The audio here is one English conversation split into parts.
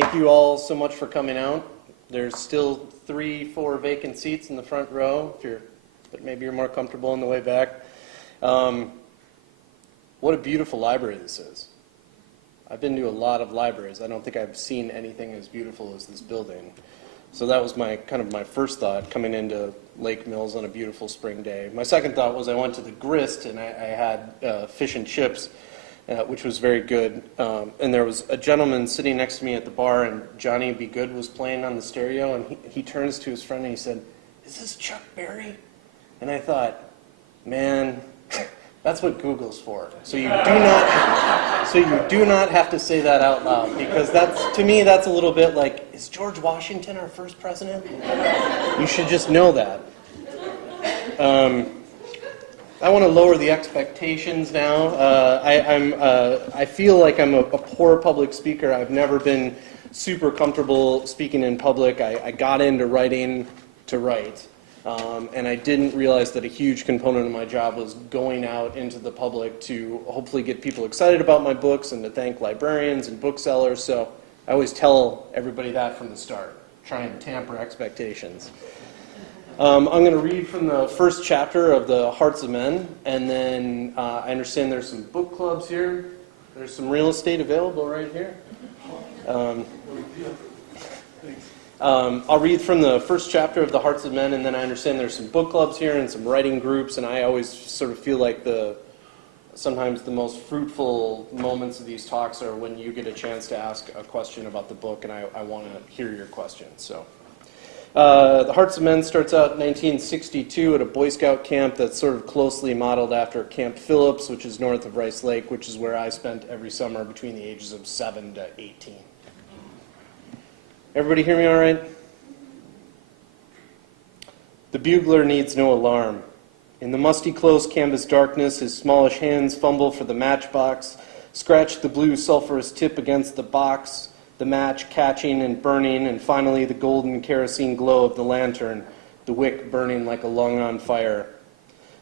Thank you all so much for coming out. There's still 3-4 vacant seats in the front row, but maybe you're more comfortable on the way back. What a beautiful library this is. I've been to a lot of libraries. I don't think I've seen anything as beautiful as this building. So that was my first thought coming into Lake Mills on a beautiful spring day. My second thought was I went to the Grist and I had fish and chips, which was very good. And there was a gentleman sitting next to me at the bar, and Johnny B. Goode was playing on the stereo, and he turns to his friend and he said, "Is this Chuck Berry?" And I thought, man, that's what Google's for. So you do not have to say that out loud, because to me that's a little bit like, is George Washington our first president? You should just know that. I want to lower the expectations now. I feel like I'm a poor public speaker. I've never been super comfortable speaking in public. I got into writing to write. And I didn't realize that a huge component of my job was going out into the public to hopefully get people excited about my books and to thank librarians and booksellers. So I always tell everybody that from the start, try and tamper expectations. I'm going to read from the first chapter of The Hearts of Men, and then I understand there's some book clubs here. There's some real estate available right here. I'll read from the first chapter of The Hearts of Men, and then I understand there's some book clubs here and some writing groups, and I always sort of feel like sometimes the most fruitful moments of these talks are when you get a chance to ask a question about the book, and I want to hear your questions. So, The Hearts of Men starts out in 1962 at a Boy Scout camp that's sort of closely modeled after Camp Phillips, which is north of Rice Lake, which is where I spent every summer between the ages of 7 to 18. Everybody hear me all right? The bugler needs no alarm. In the musty, close canvas darkness, his smallish hands fumble for the matchbox, scratch the blue sulphurous tip against the box, the match catching and burning, and finally the golden kerosene glow of the lantern, the wick burning like a lung on fire.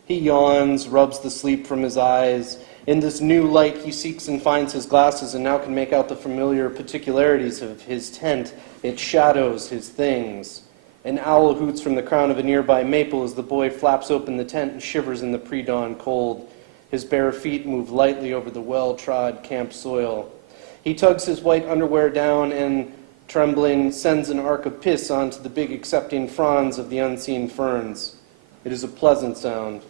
He yawns, rubs the sleep from his eyes. In this new light, he seeks and finds his glasses and now can make out the familiar particularities of his tent, its shadows, his things. An owl hoots from the crown of a nearby maple as the boy flaps open the tent and shivers in the pre-dawn cold. His bare feet move lightly over the well-trod camp soil. He tugs his white underwear down and, trembling, sends an arc of piss onto the big accepting fronds of the unseen ferns. It is a pleasant sound,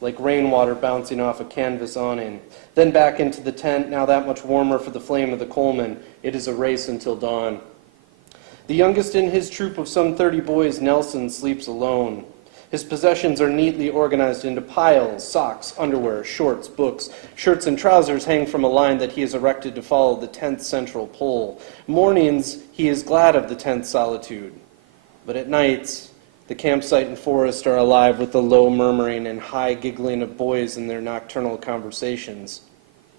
like rainwater bouncing off a canvas awning. Then back into the tent, now that much warmer for the flame of the Coleman. It is a race until dawn. The youngest in his troop of some 30 boys, Nelson, sleeps alone. His possessions are neatly organized into piles: socks, underwear, shorts, books. Shirts and trousers hang from a line that he has erected to follow the tent's central pole. Mornings, he is glad of the tent's solitude. But at nights, the campsite and forest are alive with the low murmuring and high giggling of boys in their nocturnal conversations.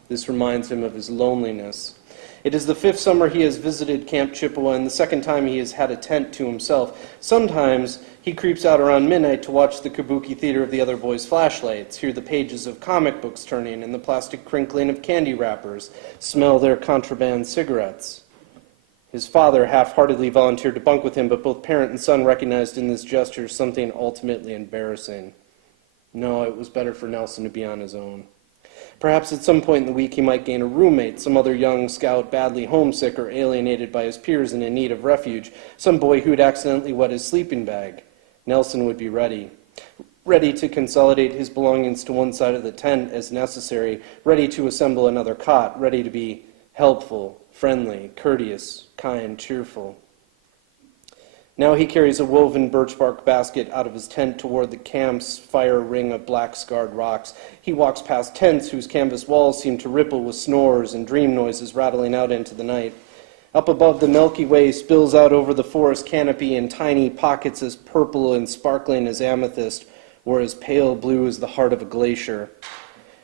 This reminds him of his loneliness. It is the 5th summer he has visited Camp Chippewa, and the 2nd time he has had a tent to himself. Sometimes he creeps out around midnight to watch the kabuki theater of the other boys' flashlights, hear the pages of comic books turning and the plastic crinkling of candy wrappers, smell their contraband cigarettes. His father half-heartedly volunteered to bunk with him, but both parent and son recognized in this gesture something ultimately embarrassing. No, it was better for Nelson to be on his own. Perhaps at some point in the week he might gain a roommate, some other young scout badly homesick or alienated by his peers and in need of refuge, some boy who had accidentally wet his sleeping bag. Nelson would be ready to consolidate his belongings to one side of the tent as necessary, ready to assemble another cot, ready to be helpful, friendly, courteous, kind, cheerful. Now he carries a woven birch bark basket out of his tent toward the camp's fire ring of black-scarred rocks. He walks past tents whose canvas walls seem to ripple with snores and dream noises rattling out into the night. Up above, the Milky Way spills out over the forest canopy in tiny pockets as purple and sparkling as amethyst, or as pale blue as the heart of a glacier.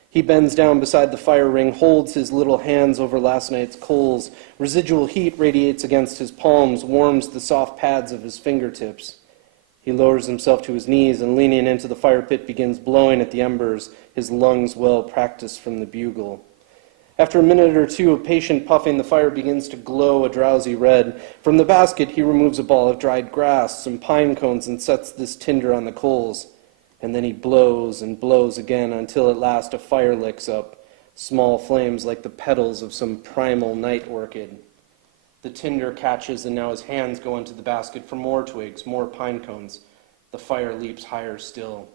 He bends down beside the fire ring, holds his little hands over last night's coals. Residual heat radiates against his palms, warms the soft pads of his fingertips. He lowers himself to his knees and, leaning into the fire pit, begins blowing at the embers, his lungs well practiced from the bugle. After a minute or two of patient puffing, the fire begins to glow a drowsy red. From the basket, he removes a ball of dried grass, some pine cones, and sets this tinder on the coals. And then he blows and blows again until at last a fire licks up, small flames like the petals of some primal night orchid. The tinder catches, and now his hands go into the basket for more twigs, more pine cones. The fire leaps higher still.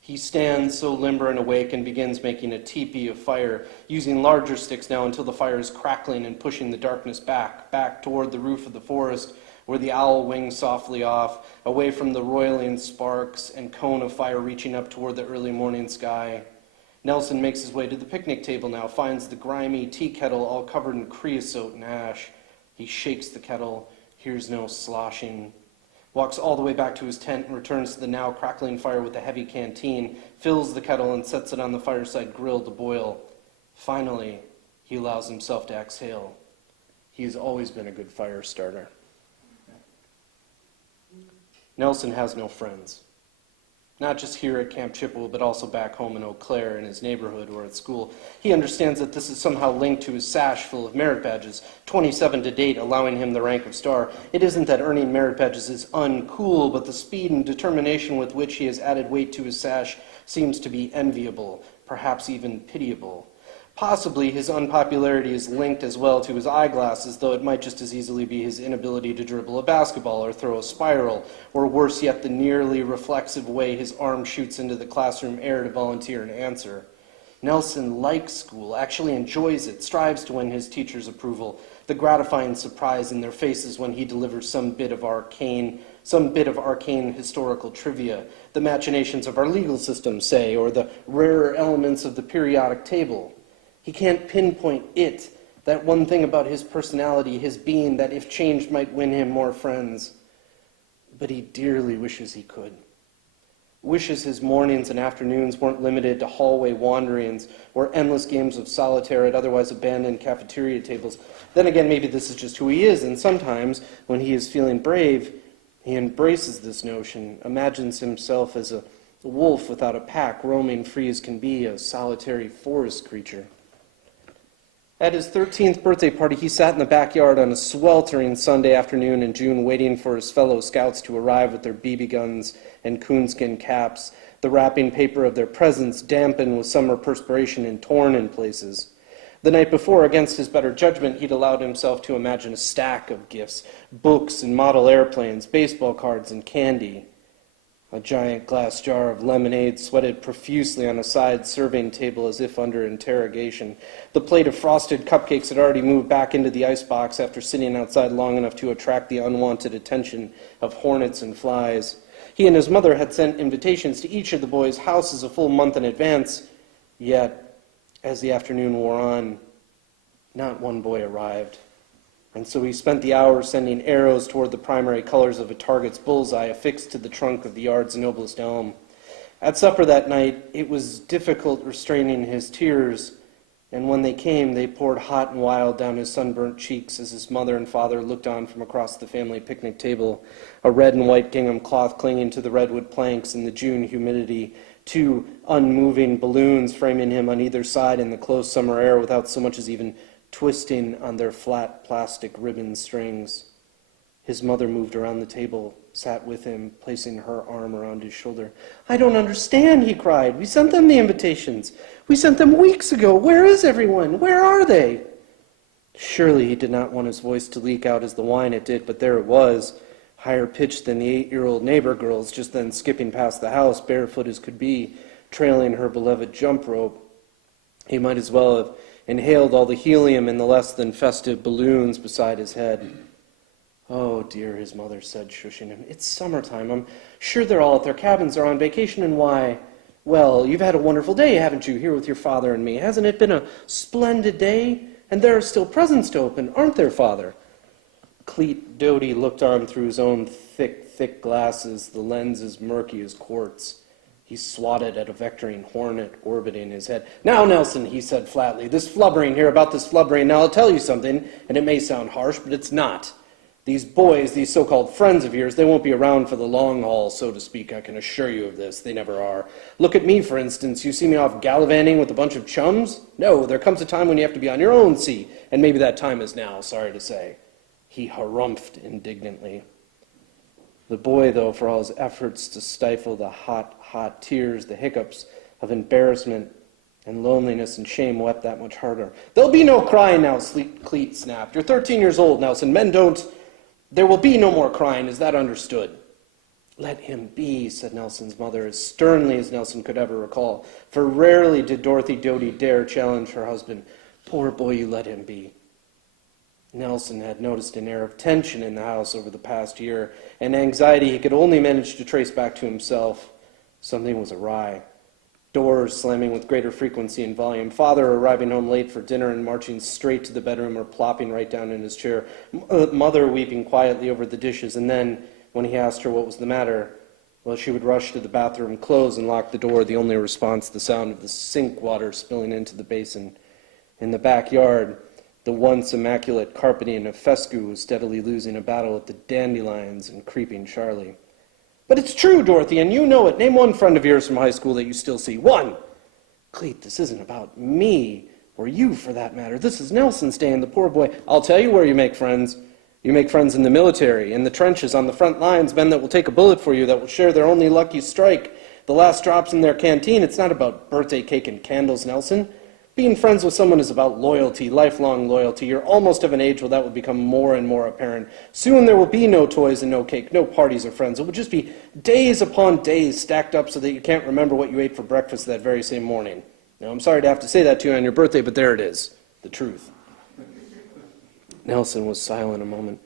He stands so limber and awake and begins making a teepee of fire, using larger sticks now until the fire is crackling and pushing the darkness back toward the roof of the forest, where the owl wings softly off, away from the roiling sparks and cone of fire reaching up toward the early morning sky. Nelson makes his way to the picnic table now, finds the grimy tea kettle all covered in creosote and ash. He shakes the kettle, hears no sloshing, walks all the way back to his tent and returns to the now crackling fire with a heavy canteen, fills the kettle and sets it on the fireside grill to boil. Finally, he allows himself to exhale. He has always been a good fire starter. Nelson has no friends. Not just here at Camp Chippewa, but also back home in Eau Claire, in his neighborhood, or at school. He understands that this is somehow linked to his sash full of merit badges, 27 to date, allowing him the rank of star. It isn't that earning merit badges is uncool, but the speed and determination with which he has added weight to his sash seems to be enviable, perhaps even pitiable. Possibly his unpopularity is linked as well to his eyeglasses, though it might just as easily be his inability to dribble a basketball or throw a spiral, or worse yet, the nearly reflexive way his arm shoots into the classroom air to volunteer an answer. Nelson likes school, actually enjoys it, strives to win his teachers' approval, the gratifying surprise in their faces when he delivers some bit of arcane historical trivia, the machinations of our legal system, say, or the rarer elements of the periodic table. He can't pinpoint it, that one thing about his personality, his being, that if changed might win him more friends. But he dearly wishes he could. Wishes his mornings and afternoons weren't limited to hallway wanderings or endless games of solitaire at otherwise abandoned cafeteria tables. Then again, maybe this is just who he is, and sometimes, when he is feeling brave, he embraces this notion, imagines himself as a wolf without a pack, roaming free as can be, a solitary forest creature. At his 13th birthday party, he sat in the backyard on a sweltering Sunday afternoon in June, waiting for his fellow scouts to arrive with their BB guns and coonskin caps, the wrapping paper of their presents dampened with summer perspiration and torn in places. The night before, against his better judgment, he'd allowed himself to imagine a stack of gifts, books and model airplanes, baseball cards and candy. A giant glass jar of lemonade sweated profusely on a side serving table as if under interrogation. The plate of frosted cupcakes had already moved back into the icebox after sitting outside long enough to attract the unwanted attention of hornets and flies. He and his mother had sent invitations to each of the boys' houses a full month in advance, yet, as the afternoon wore on, not one boy arrived. And so he spent the hour sending arrows toward the primary colors of a target's bullseye affixed to the trunk of the yard's noblest elm. At supper that night, it was difficult restraining his tears, and when they came, they poured hot and wild down his sunburnt cheeks as his mother and father looked on from across the family picnic table, a red and white gingham cloth clinging to the redwood planks in the June humidity, two unmoving balloons framing him on either side in the close summer air without so much as even twisting on their flat plastic ribbon strings. His mother moved around the table, sat with him, placing her arm around his shoulder. "I don't understand," he cried. "We sent them the invitations. We sent them weeks ago. Where is everyone? Where are they?" Surely he did not want his voice to leak out as the whine it did, but there it was, higher pitched than the 8-year-old neighbor girls just then skipping past the house, barefoot as could be, trailing her beloved jump rope. He might as well have inhaled all the helium in the less than festive balloons beside his head. "Oh, dear," his mother said, shushing him. "It's summertime. I'm sure they're all at their cabins or on vacation, and why? Well, you've had a wonderful day, haven't you, here with your father and me? Hasn't it been a splendid day? And there are still presents to open, aren't there, Father?" Cleet Doty looked on through his own thick glasses, the lenses murky as quartz. He swatted at a vectoring hornet orbiting his head. "Now, Nelson," he said flatly, "this flubbering here about this flubbering. Now, I'll tell you something, and it may sound harsh, but it's not. These boys, these so-called friends of yours, they won't be around for the long haul, so to speak. I can assure you of this. They never are. Look at me, for instance. You see me off gallivanting with a bunch of chums? No, there comes a time when you have to be on your own sea, and maybe that time is now, sorry to say. He harumphed indignantly. The boy, though, for all his efforts to stifle the hot tears, the hiccups of embarrassment and loneliness and shame, wept that much harder. There'll be no crying now, Cleet snapped. You're 13 years old, Nelson. Men don't... There will be no more crying. Is that understood? Let him be, said Nelson's mother, as sternly as Nelson could ever recall, for rarely did Dorothy Doty dare challenge her husband. Poor boy, you let him be. Nelson had noticed an air of tension in the house over the past year, an anxiety he could only manage to trace back to himself. Something was awry. Doors slamming with greater frequency and volume, father arriving home late for dinner and marching straight to the bedroom or plopping right down in his chair, mother weeping quietly over the dishes, and then, when he asked her what was the matter, well, she would rush to the bathroom, close and lock the door, the only response the sound of the sink water spilling into the basin. In the backyard, the once immaculate carpeting of fescue was steadily losing a battle with the dandelions and creeping Charlie. But it's true, Dorothy, and you know it. Name one friend of yours from high school that you still see. One. Cleet, this isn't about me, or you for that matter. This is Nelson's day, and the poor boy. I'll tell you where you make friends. You make friends in the military, in the trenches, on the front lines, men that will take a bullet for you, that will share their only lucky strike, the last drops in their canteen. It's not about birthday cake and candles, Nelson. Being friends with someone is about loyalty, lifelong loyalty. You're almost of an age where that will become more and more apparent. Soon there will be no toys and no cake, no parties or friends. It will just be days upon days stacked up so that you can't remember what you ate for breakfast that very same morning. Now, I'm sorry to have to say that to you on your birthday, but there it is, the truth. Nelson was silent a moment.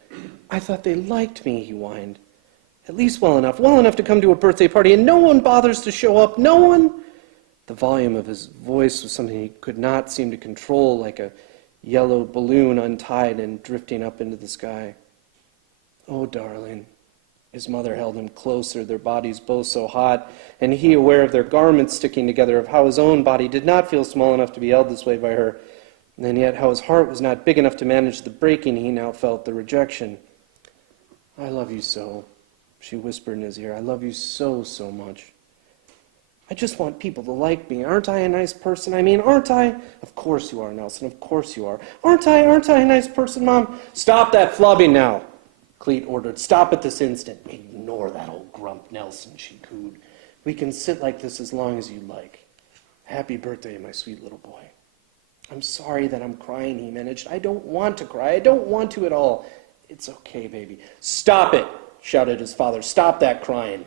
I thought they liked me, he whined. At least well enough to come to a birthday party, and no one bothers to show up, no one. The volume of his voice was something he could not seem to control, like a yellow balloon untied and drifting up into the sky. Oh, darling. His mother held him closer, their bodies both so hot, and he aware of their garments sticking together, of how his own body did not feel small enough to be held this way by her, and yet how his heart was not big enough to manage the breaking he now felt, the rejection. I love you so, she whispered in his ear. I love you so, so much. I just want people to like me. Aren't I a nice person? I mean, aren't I? Of course you are, Nelson. Of course you are. Aren't I a nice person, Mom? Stop that flubbing now, Cleet ordered. Stop at this instant. Ignore that old grump, Nelson, she cooed. We can sit like this as long as you like. Happy birthday, my sweet little boy. I'm sorry that I'm crying, he managed. I don't want to cry. I don't want to at all. It's okay, baby. Stop it, shouted his father. Stop that crying.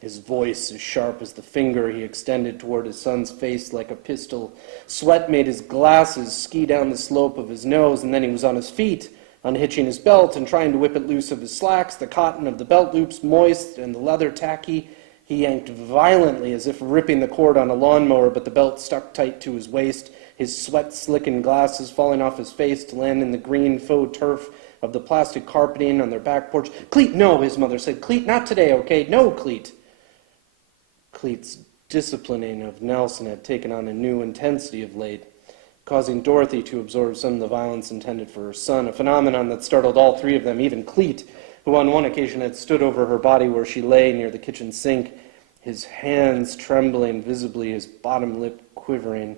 His voice as sharp as the finger he extended toward his son's face like a pistol. Sweat made his glasses ski down the slope of his nose, and then he was on his feet, unhitching his belt and trying to whip it loose of his slacks, the cotton of the belt loops moist and the leather tacky. He yanked violently as if ripping the cord on a lawnmower, but the belt stuck tight to his waist, his sweat-slickened glasses falling off his face to land in the green faux turf of the plastic carpeting on their back porch. Cleet, no, his mother said. Cleet, not today, okay? No, Cleet. Cleet's disciplining of Nelson had taken on a new intensity of late, causing Dorothy to absorb some of the violence intended for her son, a phenomenon that startled all three of them, even Cleet, who on one occasion had stood over her body where she lay near the kitchen sink, his hands trembling visibly, his bottom lip quivering.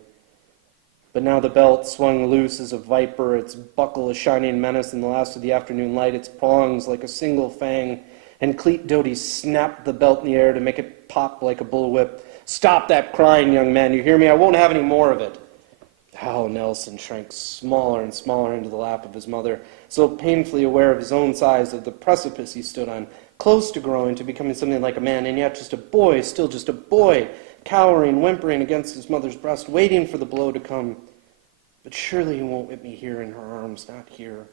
But now the belt swung loose as a viper, its buckle a shining menace in the last of the afternoon light, its prongs like a single fang, and Cleet Doty snapped the belt in the air to make it pop like a bullwhip. Stop that crying, young man, you hear me? I won't have any more of it. How Nelson shrank smaller and smaller into the lap of his mother, so painfully aware of his own size, of the precipice he stood on, close to growing, to becoming something like a man, and yet just a boy, still just a boy, cowering, whimpering against his mother's breast, waiting for the blow to come. But surely he won't whip me here in her arms, not here.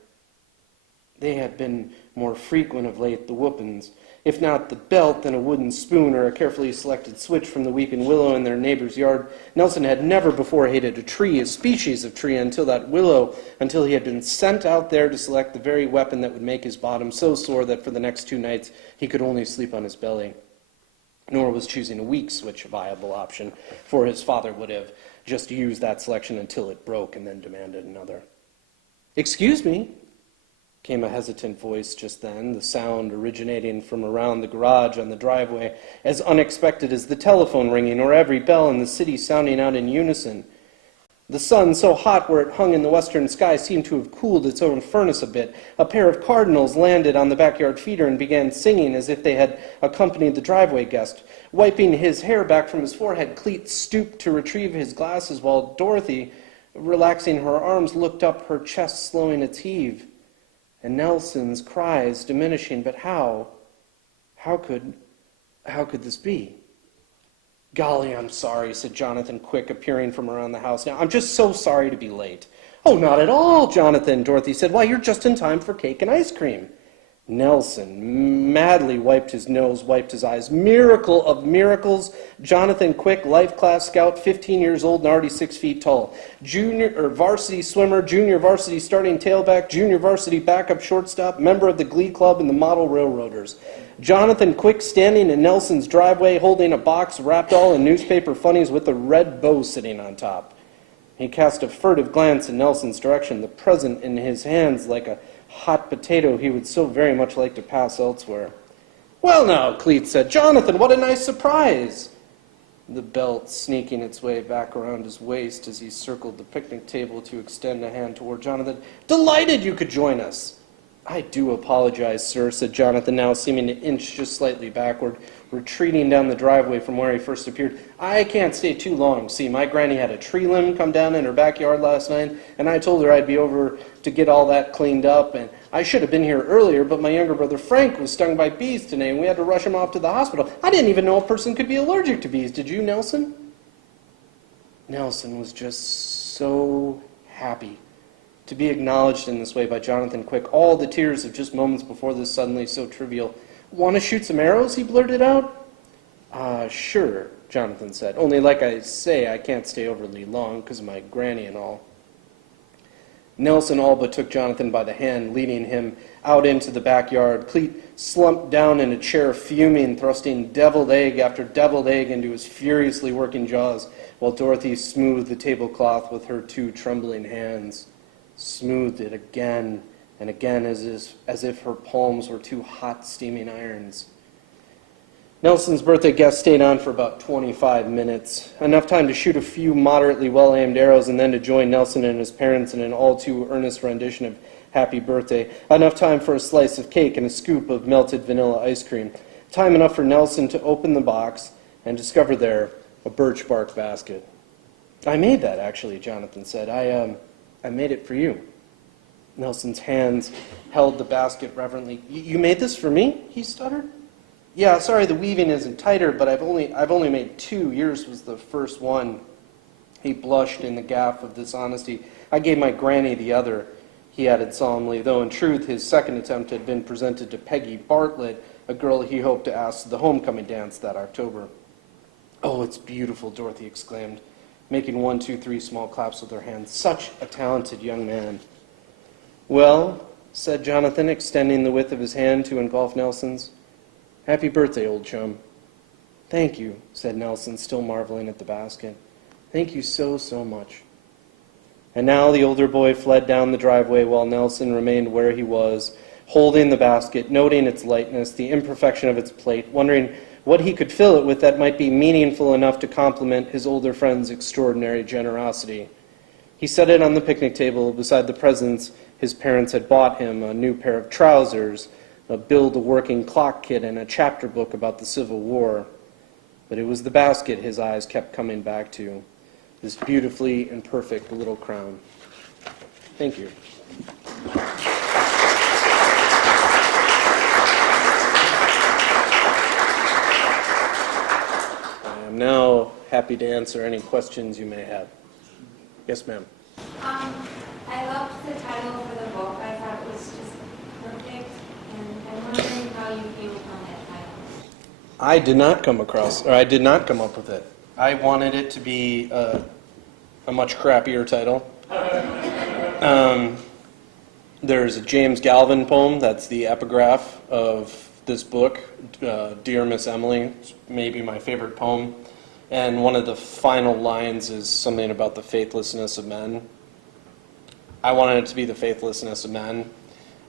They had been more frequent of late, the whoopings. If not the belt, then a wooden spoon or a carefully selected switch from the weeping willow in their neighbor's yard. Nelson had never before hated a tree, a species of tree, until he had been sent out there to select the very weapon that would make his bottom so sore that for the next 2 nights he could only sleep on his belly. Nor was choosing a weak switch a viable option, for his father would have just used that selection until it broke and then demanded another. Excuse me. came a hesitant voice just then, the sound originating from around the garage on the driveway, as unexpected as the telephone ringing or every bell in the city sounding out in unison. The sun, so hot where it hung in the western sky, seemed to have cooled its own furnace a bit. A pair of cardinals landed on the backyard feeder and began singing as if they had accompanied the driveway guest. Wiping his hair back from his forehead, Cleet stooped to retrieve his glasses while Dorothy, relaxing her arms, looked up, her chest slowing its heave. And Nelson's cries diminishing. But how? How could this be? Golly, I'm sorry, said Jonathan Quick, appearing from around the house. Now, I'm just so sorry to be late. Oh, not at all, Jonathan, Dorothy said. Why, you're just in time for cake and ice cream. Nelson madly wiped his nose, wiped his eyes. Miracle of miracles. Jonathan Quick, life class scout, 15 years old and already 6 feet tall. Varsity swimmer, junior varsity starting tailback, junior varsity backup shortstop, member of the Glee Club and the Model Railroaders. Jonathan Quick standing in Nelson's driveway holding a box wrapped all in newspaper funnies with a red bow sitting on top. He cast a furtive glance in Nelson's direction, the present in his hands like a hot potato he would so very much like to pass elsewhere. Well now, Cleet said. Jonathan, what a nice surprise! The belt sneaking its way back around his waist as he circled the picnic table to extend a hand toward Jonathan. Delighted you could join us. I do apologize, sir, said Jonathan, now seeming to inch just slightly backward, retreating down the driveway from where he first appeared. I can't stay too long. See, my granny had a tree limb come down in her backyard last night, and I told her I'd be over to get all that cleaned up, and I should have been here earlier, but my younger brother Frank was stung by bees today, and we had to rush him off to the hospital. I didn't even know a person could be allergic to bees. Did you, Nelson? Nelson was just so happy to be acknowledged in this way by Jonathan Quick, all the tears of just moments before this suddenly so trivial. Want to shoot some arrows, he blurted out. Sure, Jonathan said. Only like I say, I can't stay overly long because of my granny and all. Nelson all but took Jonathan by the hand, leading him out into the backyard. Cleet slumped down in a chair, fuming, thrusting deviled egg after deviled egg into his furiously working jaws, while Dorothy smoothed the tablecloth with her 2 trembling hands. Smoothed it again and again as if her palms were 2 hot, steaming irons. Nelson's birthday guest stayed on for about 25 minutes, enough time to shoot a few moderately well-aimed arrows and then to join Nelson and his parents in an all-too-earnest rendition of Happy Birthday, enough time for a slice of cake and a scoop of melted vanilla ice cream, time enough for Nelson to open the box and discover there a birch bark basket. I made that, actually, Jonathan said. I made it for you. Nelson's hands held the basket reverently. You made this for me? He stuttered. Yeah, sorry the weaving isn't tighter, but I've only made 2. Yours was the first one. He blushed in the gaffe of dishonesty. I gave my granny the other, he added solemnly, though in truth his second attempt had been presented to Peggy Bartlett, a girl he hoped to ask to the homecoming dance that October. Oh, it's beautiful, Dorothy exclaimed, making 1, 2, 3 small claps with her hands. Such a talented young man. Well, said Jonathan, extending the width of his hand to engulf Nelson's. Happy birthday, old chum. Thank you, said Nelson, still marveling at the basket. Thank you so, so much. And now the older boy fled down the driveway while Nelson remained where he was, holding the basket, noting its lightness, the imperfection of its plate, wondering what he could fill it with that might be meaningful enough to complement his older friend's extraordinary generosity. He set it on the picnic table beside the presents his parents had bought him, a new pair of trousers, a build-a-working clock kit, and a chapter book about the Civil War. But it was the basket his eyes kept coming back to, this beautifully imperfect little crown. Thank you. I am now happy to answer any questions you may have. Yes, ma'am. I loved the title for the book. I thought it was just perfect, and I'm wondering how you came upon that title. I did not come up with it. I wanted it to be a much crappier title. There's a James Galvin poem that's the epigraph of this book, Dear Miss Emily, maybe my favorite poem. And one of the final lines is something about the faithlessness of men. I wanted it to be the faithlessness of men.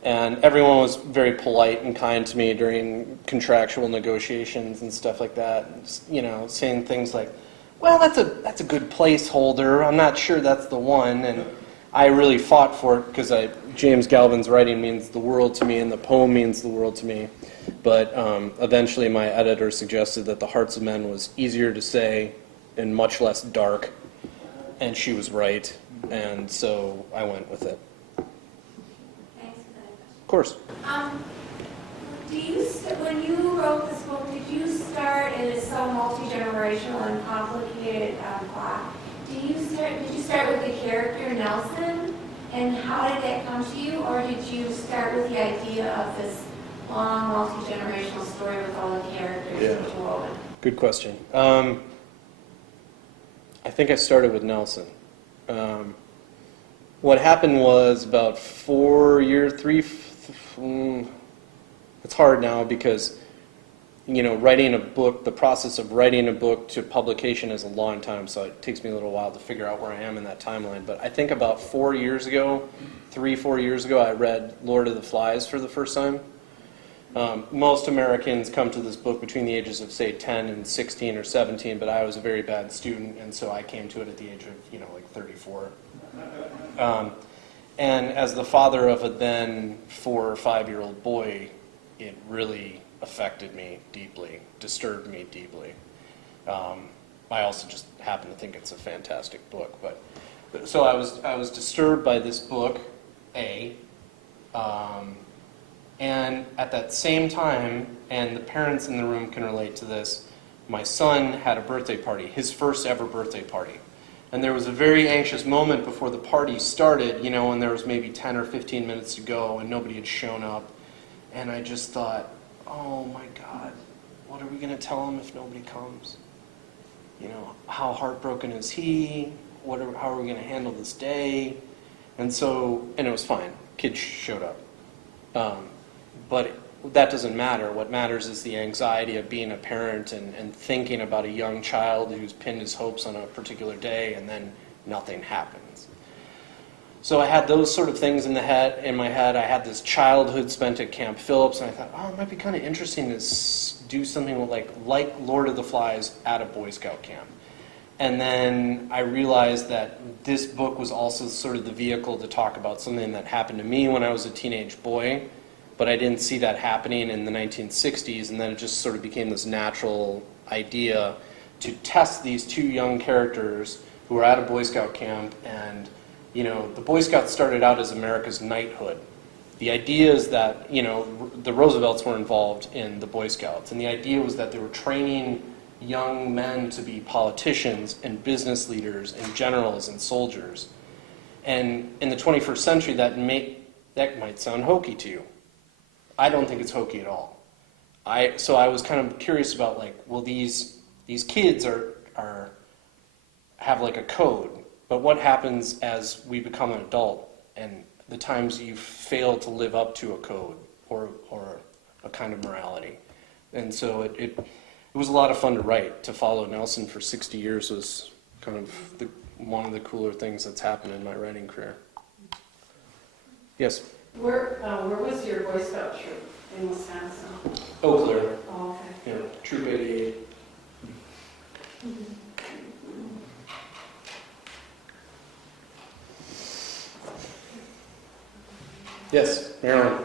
And everyone was very polite and kind to me during contractual negotiations and stuff like that. You know, saying things like, well, that's a good placeholder. I'm not sure that's the one. And I really fought for it because James Galvin's writing means the world to me and the poem means the world to me. But eventually my editor suggested that The Hearts of Men was easier to say and much less dark. And she was right. And so I went with it. Thanks for that. Of course. When you wrote this book, did you start, and it's so multi-generational and complicated plot, did you start with the character Nelson, and how did that come to you, or did you start with the idea of this long multi-generational story with all the characters interwoven? Good question. I think I started with Nelson. What happened was about 4 years, it's hard now because, you know, writing a book, the process of writing a book to publication is a long time, so it takes me a little while to figure out where I am in that timeline. But I think about 4 years ago, 4 years ago, I read Lord of the Flies for the first time. Most Americans come to this book between the ages of, say, 10 and 16 or 17, but I was a very bad student, and so I came to it at the age of, you know, like 34. And as the father of a then 4 or 5-year-old boy, it really affected me deeply, disturbed me deeply. I also just happen to think it's a fantastic book. But so I was disturbed by this book, and at that same time, and the parents in the room can relate to this, my son had a birthday party, his first ever birthday party. And there was a very anxious moment before the party started, you know, and there was maybe 10 or 15 minutes to go and nobody had shown up. And I just thought, oh my God, what are we going to tell him if nobody comes? You know, how heartbroken is he? How are we going to handle this day? And it was fine. Kids showed up. But that doesn't matter. What matters is the anxiety of being a parent and thinking about a young child who's pinned his hopes on a particular day and then nothing happens. So I had those sort of things in my head. I had this childhood spent at Camp Phillips, and I thought, oh, it might be kind of interesting to do something like Lord of the Flies at a Boy Scout camp. And then I realized that this book was also sort of the vehicle to talk about something that happened to me when I was a teenage boy, but I didn't see that happening in the 1960s, and then it just sort of became this natural idea to test these two young characters who were at a Boy Scout camp. And you know, the Boy Scouts started out as America's knighthood. The idea is that, you know, the Roosevelts were involved in the Boy Scouts, and the idea was that they were training young men to be politicians and business leaders and generals and soldiers. And in the 21st century, that might sound hokey to you. I don't think it's hokey at all. So I was kind of curious about, like, well, these kids have like a code, but what happens as we become an adult and the times you fail to live up to a code or a kind of morality? And so it was a lot of fun to write. To follow Nelson for 60 years was kind of one of the cooler things that's happened in my writing career. Yes? Where was your Boy Scout troop in Wisconsin? Eau Claire. Oh, okay. Yeah, Troop 88. Yes, Marilyn.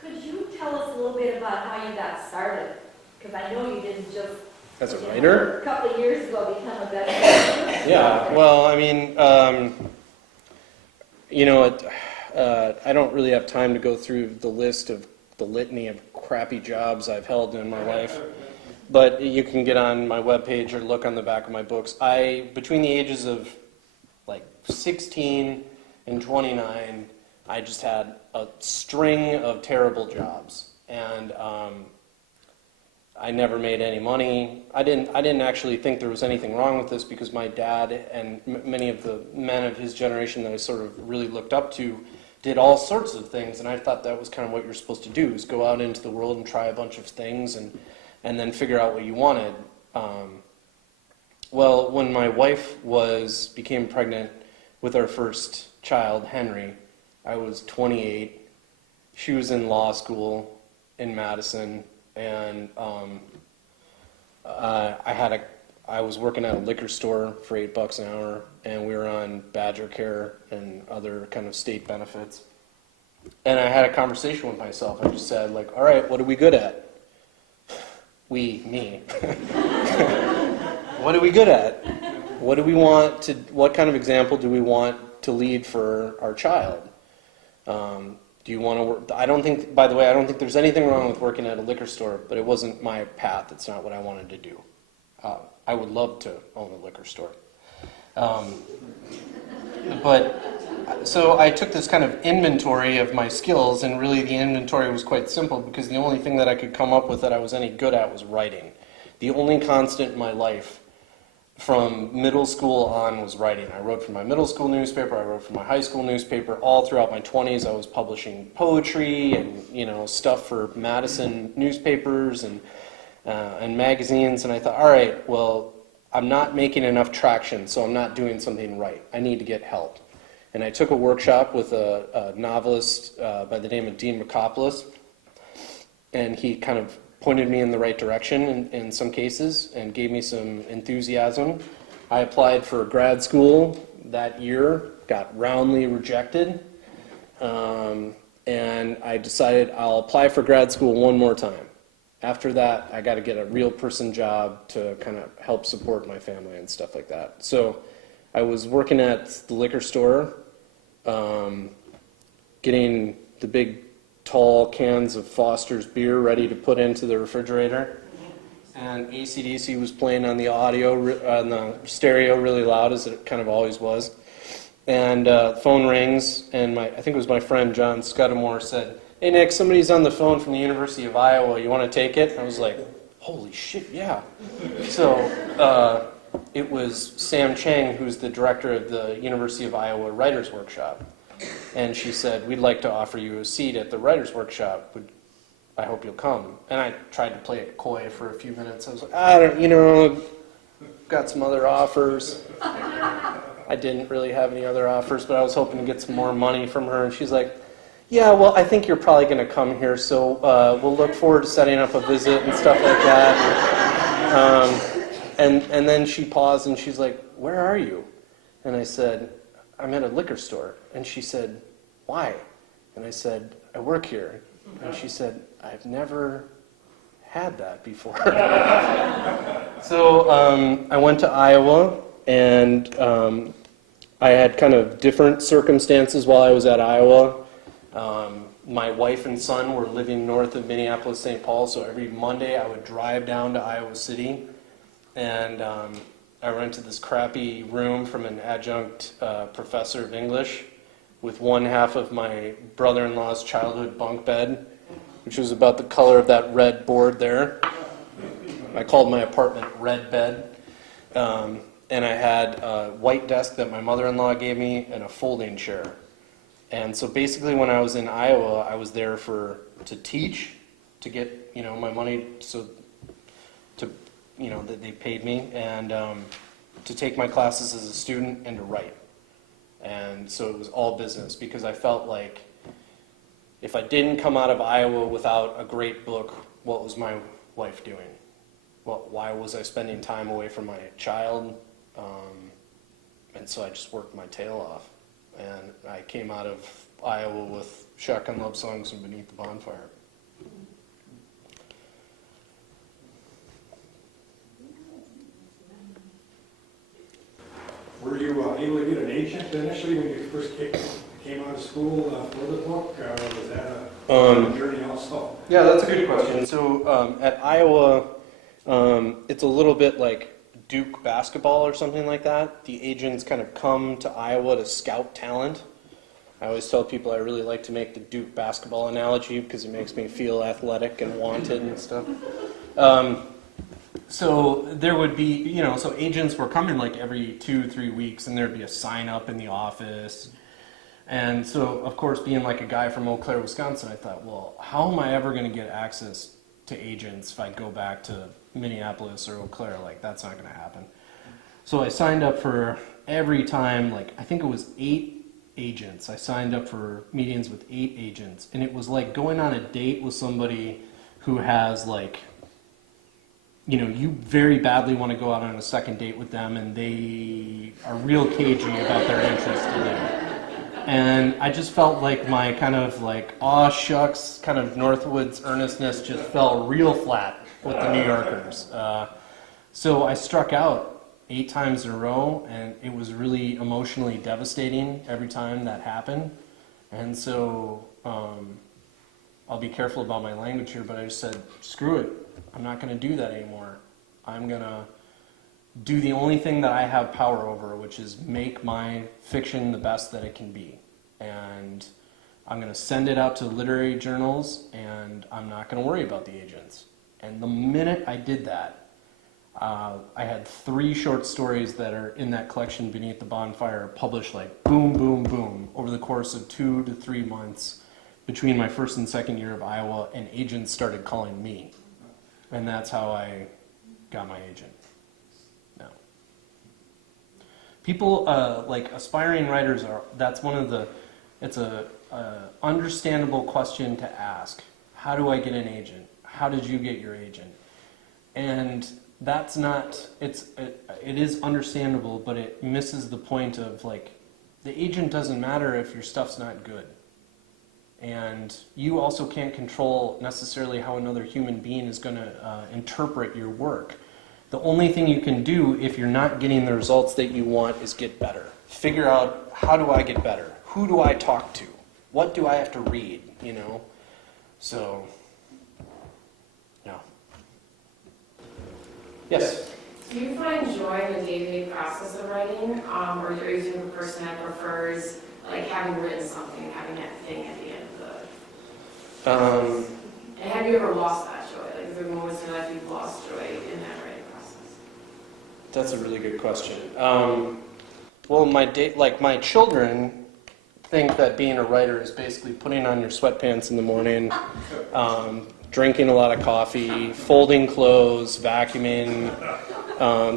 Could you tell us a little bit about how you got started? Because I know you didn't just, As a writer? a couple of years ago become a veteran. Yeah, well, I mean, you know, I don't really have time to go through the litany of crappy jobs I've held in my life. But you can get on my webpage or look on the back of my books. Between the ages of like 16 and 29, I just had a string of terrible jobs. And I never made any money. I didn't actually think there was anything wrong with this because my dad and many of the men of his generation that I sort of really looked up to did all sorts of things, and I thought that was kind of what you're supposed to do, is go out into the world and try a bunch of things and then figure out what you wanted. Well, when my wife became pregnant with our first child, Henry, I was 28, she was in law school in Madison, and I was working at a liquor store for $8 an hour, and we were on Badger Care and other kind of state benefits. And I had a conversation with myself. I just said, like, all right, what are we good at? Me. What are we good at? What do we want to? What kind of example do we want to lead for our child? Do you want to work? I don't think. By the way, I don't think there's anything wrong with working at a liquor store, but it wasn't my path. It's not what I wanted to do. I would love to own a liquor store. So I took this kind of inventory of my skills, and really the inventory was quite simple because the only thing that I could come up with that I was any good at was writing. The only constant in my life from middle school on was writing. I wrote for my middle school newspaper, I wrote for my high school newspaper. All throughout my 20s I was publishing poetry and stuff for Madison newspapers and magazines, and I thought, all right, well, I'm not making enough traction, so I'm not doing something right. I need to get help. And I took a workshop with a novelist by the name of Dean Nickolas, and he kind of pointed me in the right direction in some cases and gave me some enthusiasm. I applied for grad school that year, got roundly rejected, and I decided I'll apply for grad school one more time. After that, I got to get a real person job to kind of help support my family and stuff like that. So I was working at the liquor store, getting the big tall cans of Foster's beer ready to put into the refrigerator. And AC/DC was playing on the audio, on the stereo really loud, as it kind of always was. And the phone rings, and I think it was my friend John Scudamore said, "Hey Nick, somebody's on the phone from the University of Iowa. You want to take it?" And I was like, holy shit, yeah. So it was Sam Chang, who's the director of the University of Iowa Writers Workshop. And she said, "We'd like to offer you a seat at the Writers Workshop. I hope you'll come." And I tried to play it coy for a few minutes. I was like, got some other offers. I didn't really have any other offers, but I was hoping to get some more money from her. And she's like, "Yeah, well, I think you're probably going to come here, so we'll look forward to setting up a visit and stuff like that." And then she paused and she's like, "Where are you?" And I said, "I'm at a liquor store." And she said, "Why?" And I said, "I work here." And she said, "I've never had that before." So I went to Iowa, and I had kind of different circumstances while I was at Iowa. My wife and son were living north of Minneapolis, St. Paul, so every Monday I would drive down to Iowa City, and I rented this crappy room from an adjunct professor of English with one half of my brother-in-law's childhood bunk bed, which was about the color of that red board there. I called my apartment Red Bed. And I had a white desk that my mother-in-law gave me and a folding chair. And so basically when I was in Iowa, I was there to teach, to get my money, so that they paid me, and to take my classes as a student and to write. And so it was all business, because I felt like if I didn't come out of Iowa without a great book, what was my wife doing? Why was I spending time away from my child? And so I just worked my tail off. And I came out of Iowa with Shotgun Love Songs and Beneath the Bonfire. Were you able to get an agent initially when you first came out of school for the book? Or was that a journey also? Yeah, that's a good question. So at Iowa, it's a little bit like Duke basketball or something like that. The agents kind of come to Iowa to scout talent. I always tell people I really like to make the Duke basketball analogy because it makes me feel athletic and wanted and stuff. So there would be, so agents were coming like every 2-3 weeks, and there'd be a sign up in the office. And so, of course, being like a guy from Eau Claire, Wisconsin, I thought, well, how am I ever going to get access to agents if I go back to Minneapolis or Eau Claire? Like, that's not going to happen. So I signed up for every time, like, I think it was 8 agents. I signed up for meetings with 8 agents, and it was like going on a date with somebody who has like, you know, you very badly want to go out on a second date with them, and they are real cagey about their interest in you. And I just felt like my kind of like, aw shucks, kind of Northwoods earnestness just fell real flat with the New Yorkers. So I struck out 8 times in a row, and it was really emotionally devastating every time that happened. And so I'll be careful about my language here, but I just said, screw it. I'm not going to do that anymore. I'm going to do the only thing that I have power over, which is make my fiction the best that it can be. And I'm going to send it out to literary journals, and I'm not going to worry about the agents. And the minute I did that, I had 3 short stories that are in that collection, Beneath the Bonfire, published like boom, boom, boom, over the course of 2 to 3 months between my first and second year of Iowa, and agents started calling me. And that's how I got my agent. No. People, like aspiring writers, that's one of the, it's a understandable question to ask. How do I get an agent? How did you get your agent? And that's not, it is understandable, but it misses the point of like, the agent doesn't matter if your stuff's not good. And you also can't control necessarily how another human being is going to interpret your work. The only thing you can do if you're not getting the results that you want is get better. Figure out, how do I get better? Who do I talk to? What do I have to read, you know? So, yeah. Yes? Do you find joy in the day-to-day process of writing, or are you the type of person that prefers like having written something, having that thing at the end of the... And have you ever lost that joy? Like, is there moments in your life you've lost joy in that writing process? That's a really good question. Well, my children think that being a writer is basically putting on your sweatpants in the morning, drinking a lot of coffee, folding clothes, vacuuming,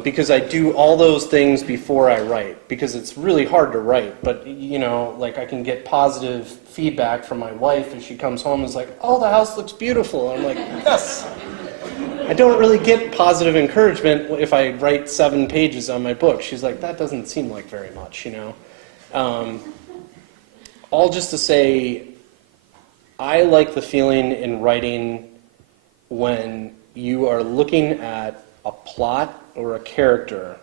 because I do all those things before I write, because it's really hard to write, but you know, like I can get positive feedback from my wife as she comes home and is like, oh, the house looks beautiful. I'm like, yes. I don't really get positive encouragement if I write 7 pages on my book. She's like, that doesn't seem like very much, you know. All just to say, I like the feeling in writing when you are looking at a plot or a character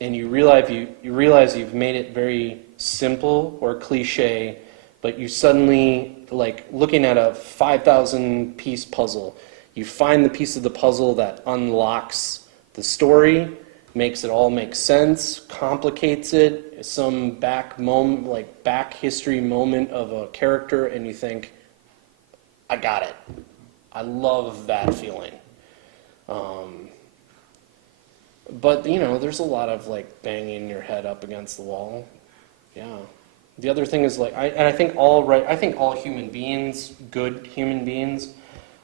and you realize you've made it very simple or cliche, but you suddenly, like looking at a 5,000 piece puzzle, you find the piece of the puzzle that unlocks the story, makes it all make sense, complicates it, some back history moment of a character, and you think, I got it. I love that feeling. But you know, there's a lot of like banging your head up against the wall. Yeah. The other thing is like, I think all human beings, good human beings,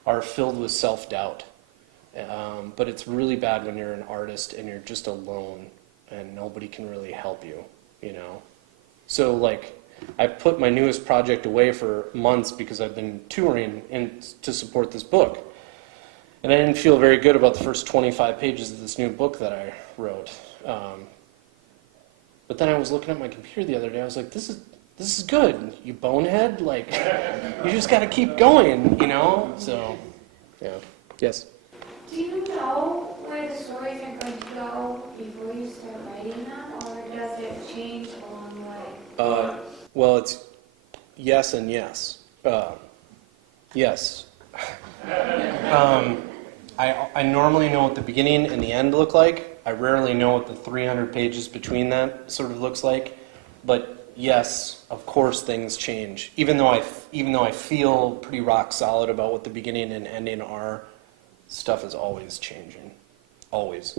are filled with self-doubt. But it's really bad when you're an artist and you're just alone and nobody can really help you, you know. So like, I've put my newest project away for months because I've been touring to support this book. And I didn't feel very good about the first 25 pages of this new book that I wrote. But then I was looking at my computer the other day, I was like, this is good, you bonehead. Like, you just got to keep going, you know? So, yeah. Yes? Do you know where the stories are going to go before you start writing them, or does it change along the way? Well, it's yes and yes. Yes. I normally know what the beginning and the end look like. I rarely know what the 300 pages between that sort of looks like. But yes, of course things change. Even though I feel pretty rock solid about what the beginning and ending are, stuff is always changing. Always.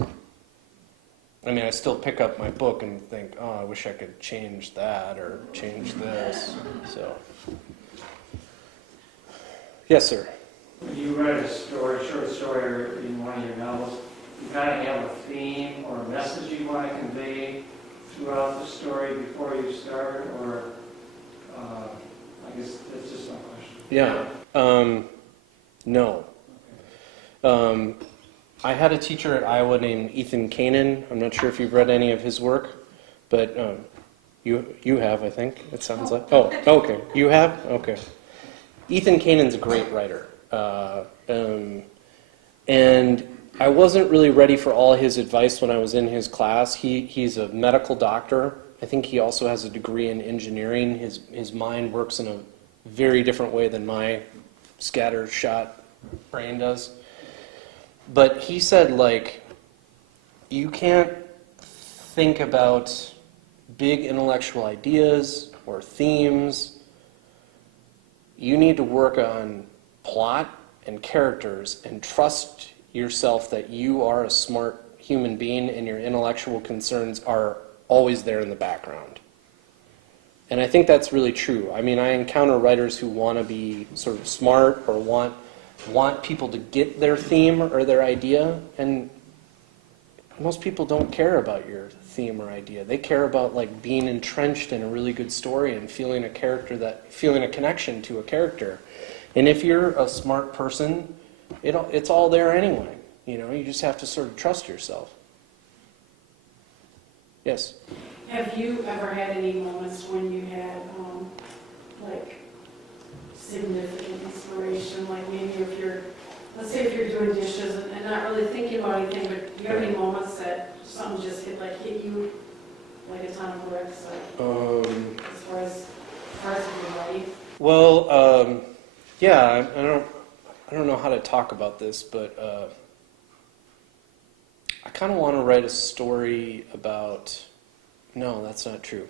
I mean, I still pick up my book and think, oh, I wish I could change that or change this. So, yes, sir. When you write a short story or in one of your novels, you kind of have a theme or a message you want to convey throughout the story before you start, or Yeah. No. I had a teacher at Iowa named Ethan Kanan. I'm not sure if you've read any of his work, but you have, I think, it sounds like. Oh, okay. You have? Okay. Ethan Kanan's a great writer. And I wasn't really ready for all his advice when I was in his class. He's a medical doctor. I think he also has a degree in engineering. His mind works in a very different way than my scattershot brain does. But he said, like, you can't think about big intellectual ideas or themes. You need to work on plot and characters and trust yourself that you are a smart human being and your intellectual concerns are always there in the background. And I think that's really true. I mean, I encounter writers who want to be sort of smart or want people to get their theme or their idea, and most people don't care about your theme or idea. They care about like being entrenched in a really good story and feeling a connection to a character. And if you're a smart person, it's all there anyway. You know, you just have to sort of trust yourself. Yes? Have you ever had any moments when you had, like, significant inspiration? Like maybe let's say if you're doing dishes and not really thinking about anything, but do you have any moments that something just hit you like a ton of bricks, like, as far as your life? Well, yeah, I don't know how to talk about this, but I kind of want to write a story about... No, that's not true.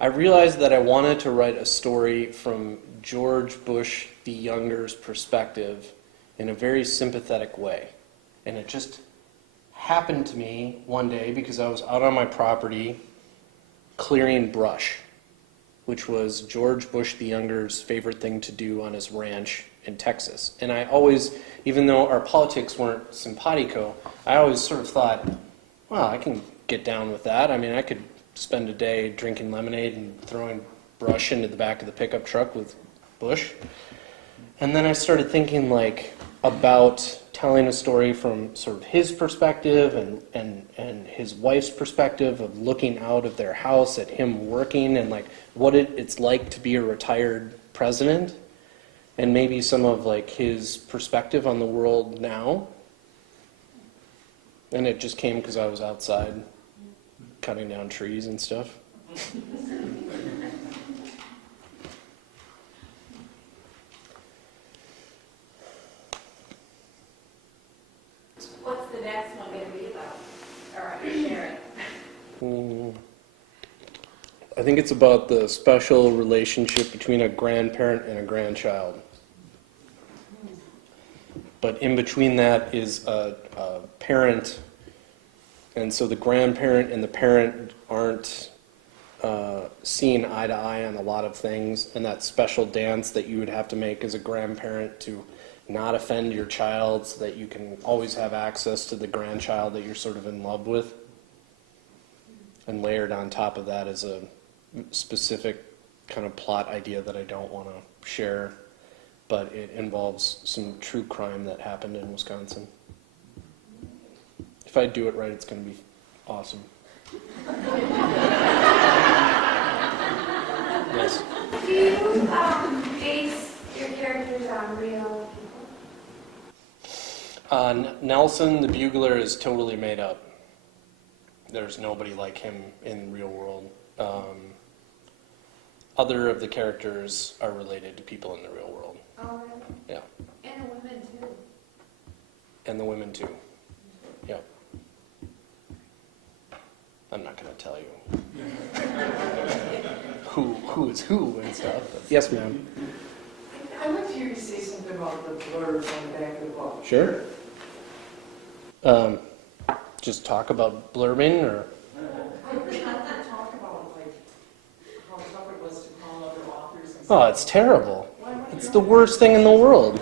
I realized that I wanted to write a story from George Bush the Younger's perspective in a very sympathetic way. And it just happened to me one day because I was out on my property clearing brush, which was George Bush the Younger's favorite thing to do on his ranch in Texas. And I always, even though our politics weren't simpatico, I always sort of thought, well, I can get down with that. I mean, I could spend a day drinking lemonade and throwing brush into the back of the pickup truck with Bush. And then I started thinking like about telling a story from sort of his perspective and his wife's perspective of looking out of their house at him working and like what it's like to be a retired president, and maybe some of like his perspective on the world now. And it just came because I was outside cutting down trees and stuff. What's the next one going to be about? All right, share it. I think it's about the special relationship between a grandparent and a grandchild. But in between that is a parent, and so the grandparent and the parent aren't seeing eye to eye on a lot of things, and that special dance that you would have to make as a grandparent to not offend your child so that you can always have access to the grandchild that you're sort of in love with. And layered on top of that is a specific kind of plot idea that I don't want to share, but it involves some true crime that happened in Wisconsin. If I do it right, it's going to be awesome. Yes? Do you base your characters on real people? Nelson, the bugler, is totally made up. There's nobody like him in the real world. Other of the characters are related to people in the real world. Oh, really? Yeah. And the women, too. And the women, too. Yeah. I'm not going to tell you who is who and stuff. But yes, ma'am. I'd like to hear you say something about the blurbs on the back of the book. Sure. Just talk about blurbing, or? I really want to talk about like how tough it was to call other authors. And Oh, it's terrible. It's the worst thing in the world.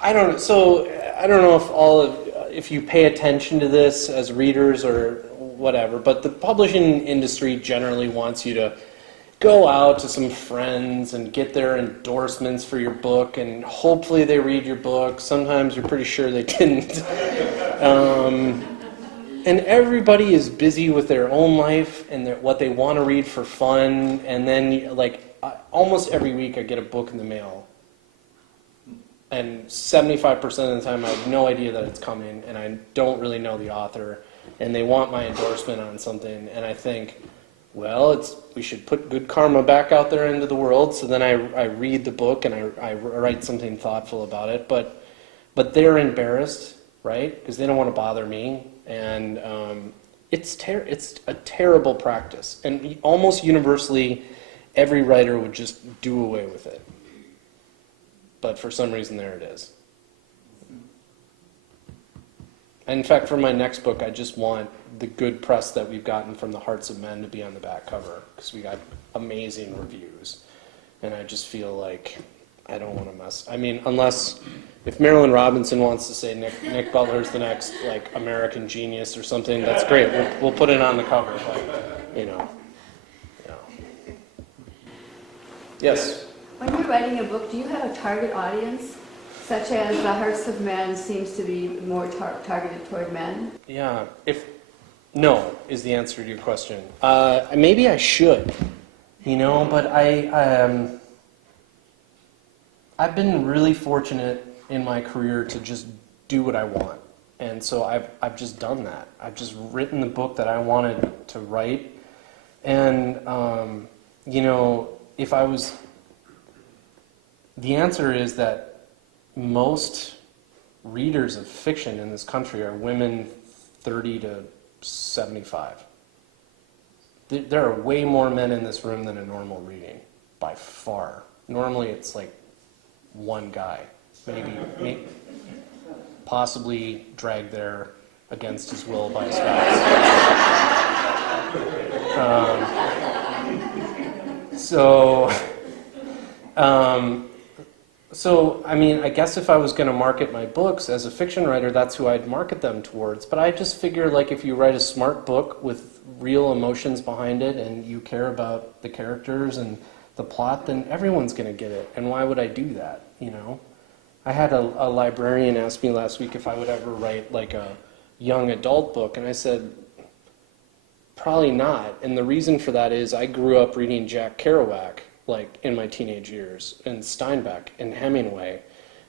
I don't know if you pay attention to this as readers or whatever, but the publishing industry generally wants you to go out to some friends and get their endorsements for your book, and hopefully they read your book. Sometimes you're pretty sure they didn't. And everybody is busy with their own life and what they want to read for fun. And then, like, almost every week I get a book in the mail. And 75% of the time I have no idea that it's coming, and I don't really know the author. And they want my endorsement on something, and I think, well, we should put good karma back out there into the world. So then I read the book and I write something thoughtful about it. But they're embarrassed, right? Because they don't want to bother me. And it's a terrible practice. And almost universally, every writer would just do away with it. But for some reason, there it is. And in fact, for my next book, I just want the good press that we've gotten from the Hearts of Men to be on the back cover, because we got amazing reviews. And I just feel like I don't want to mess. I mean, unless if Marilyn Robinson wants to say Nick Butler's the next, like, American genius or something, that's great. We'll put it on the cover, but, you know. Yes? When you're writing a book, do you have a target audience, such as The Hearts of Men seems to be more targeted toward men? Yeah. No is the answer to your question. Maybe I should, but I've been really fortunate in my career to just do what I want. And so I've just done that. I've just written the book that I wanted to write. And, if I was... The answer is that most readers of fiction in this country are women 30 to 75. There are way more men in this room than a normal reading, by far. Normally it's like one guy, maybe possibly dragged there against his will by his spouse. So, I mean, I guess if I was going to market my books as a fiction writer, that's who I'd market them towards. But I just figure, like, if you write a smart book with real emotions behind it and you care about the characters and the plot, then everyone's going to get it. And why would I do that, I had a librarian ask me last week if I would ever write, like, a young adult book, and I said, probably not. And the reason for that is I grew up reading Jack Kerouac, like, in my teenage years, and Steinbeck and Hemingway,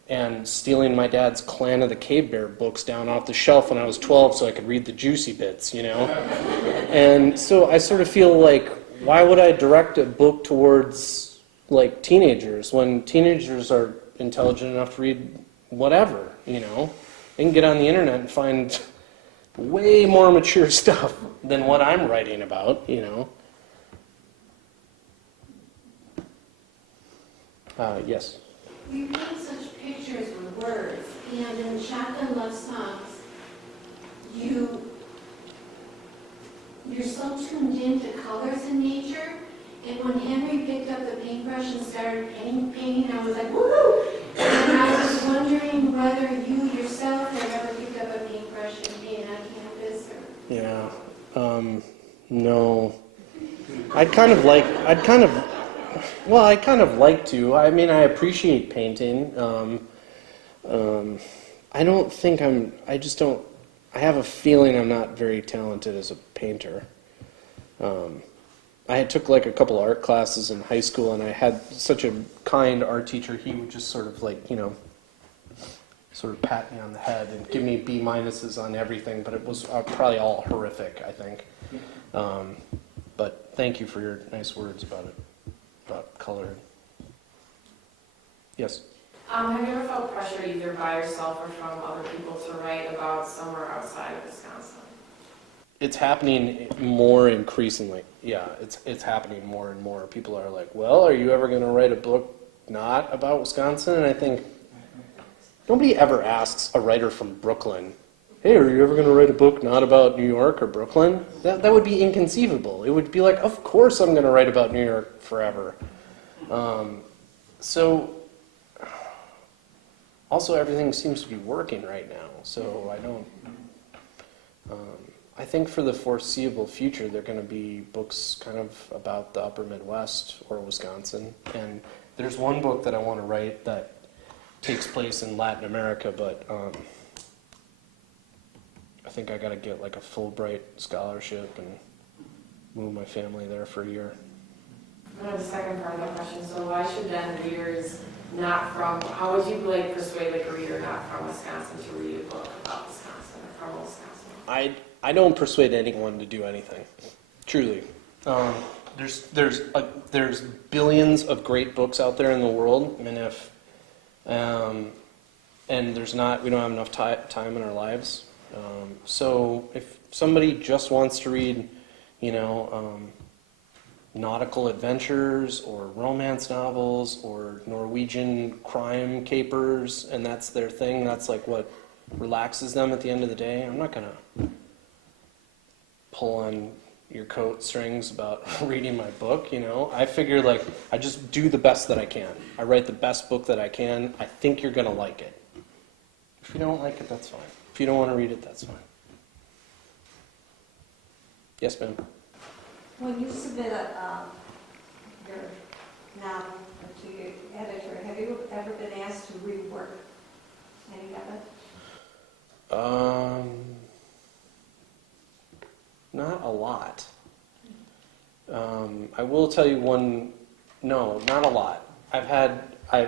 and stealing my dad's Clan of the Cave Bear books down off the shelf when I was 12 so I could read the juicy bits, And so I sort of feel like, why would I direct a book towards, like, teenagers when teenagers are intelligent enough to read whatever, They can get on the internet and find way more mature stuff than what I'm writing about, Yes. We write such pictures with words, and in Shotgun Love Songs, you're so tuned into colors in nature, and when Henry picked up the paintbrush and started painting, I was like, woohoo! And I was wondering whether you yourself have ever picked up a paintbrush and painted on canvas, or... Yeah, no. I'd kind of like to. I mean, I appreciate painting. I don't think I have a feeling I'm not very talented as a painter. I took like a couple art classes in high school, and I had such a kind art teacher. He would just sort of sort of pat me on the head and give me B- on everything, but it was probably all horrific, I think. But thank you for your nice words about it. About coloring. Yes? Have you ever felt pressure either by yourself or from other people to write about somewhere outside of Wisconsin? It's happening more increasingly. Yeah, it's happening more and more. People are like, well, are you ever going to write a book not about Wisconsin? And I think nobody ever asks a writer from Brooklyn, hey, are you ever going to write a book not about New York or Brooklyn? That would be inconceivable. It would be like, of course I'm going to write about New York forever. Also everything seems to be working right now, so I don't, I think for the foreseeable future, they're going to be books kind of about the upper Midwest or Wisconsin. And there's one book that I want to write that takes place in Latin America, but I think I got to get like a Fulbright scholarship and move my family there for a year. I have the second part of that question. So why should then readers not from, how would you like persuade like a reader not from Wisconsin to read a book about Wisconsin or from Wisconsin? I don't persuade anyone to do anything, truly. There's billions of great books out there in the world, and we don't have enough time in our lives. So if somebody just wants to read, nautical adventures or romance novels or Norwegian crime capers, and that's their thing, that's like what relaxes them at the end of the day, I'm not going to pull on your coat strings about reading my book, I figure like I just do the best that I can. I write the best book that I can. I think you're going to like it. If you don't like it, that's fine. If you don't want to read it, that's fine. Yes, ma'am. When you submit your novel to your editor, have you ever been asked to rework any of it? Not a lot. I will tell you no, not a lot. I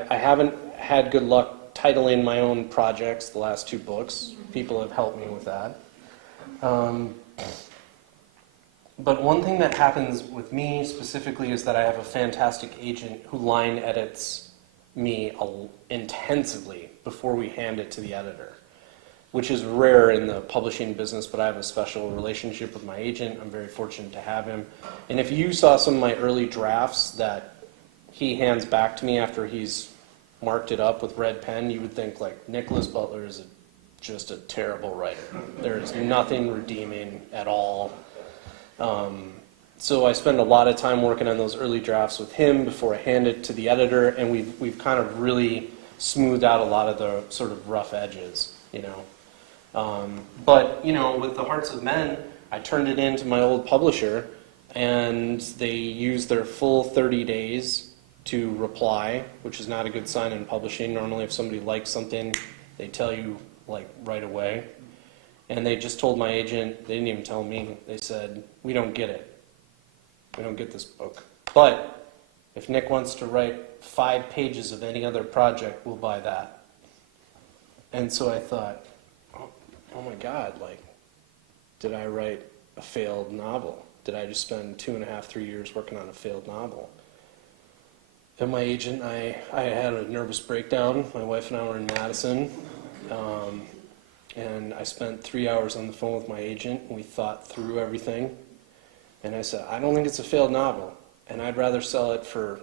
haven't had good luck titling my own projects, the last 2 books. People have helped me with that. But one thing that happens with me specifically is that I have a fantastic agent who line edits me intensively before we hand it to the editor, which is rare in the publishing business, but I have a special relationship with my agent. I'm very fortunate to have him. And if you saw some of my early drafts that he hands back to me after he's marked it up with red pen, you would think like Nickolas Butler is just a terrible writer. There is nothing redeeming at all. So I spend a lot of time working on those early drafts with him before I hand it to the editor, and we've kind of really smoothed out a lot of the sort of rough edges, But, with The Hearts of Men, I turned it in to my old publisher, and they used their full 30 days to reply, which is not a good sign in publishing. Normally, if somebody likes something, they tell you, like, right away. And they just told my agent, they didn't even tell me, they said, we don't get it. We don't get this book. But if Nick wants to write 5 pages of any other project, we'll buy that. And so I thought, oh my God, like, did I write a failed novel? Did I just spend 2.5, 3 years working on a failed novel? And my agent, I had a nervous breakdown. My wife and I were in Madison. And I spent 3 hours on the phone with my agent, and we thought through everything. And I said, I don't think it's a failed novel, and I'd rather sell it for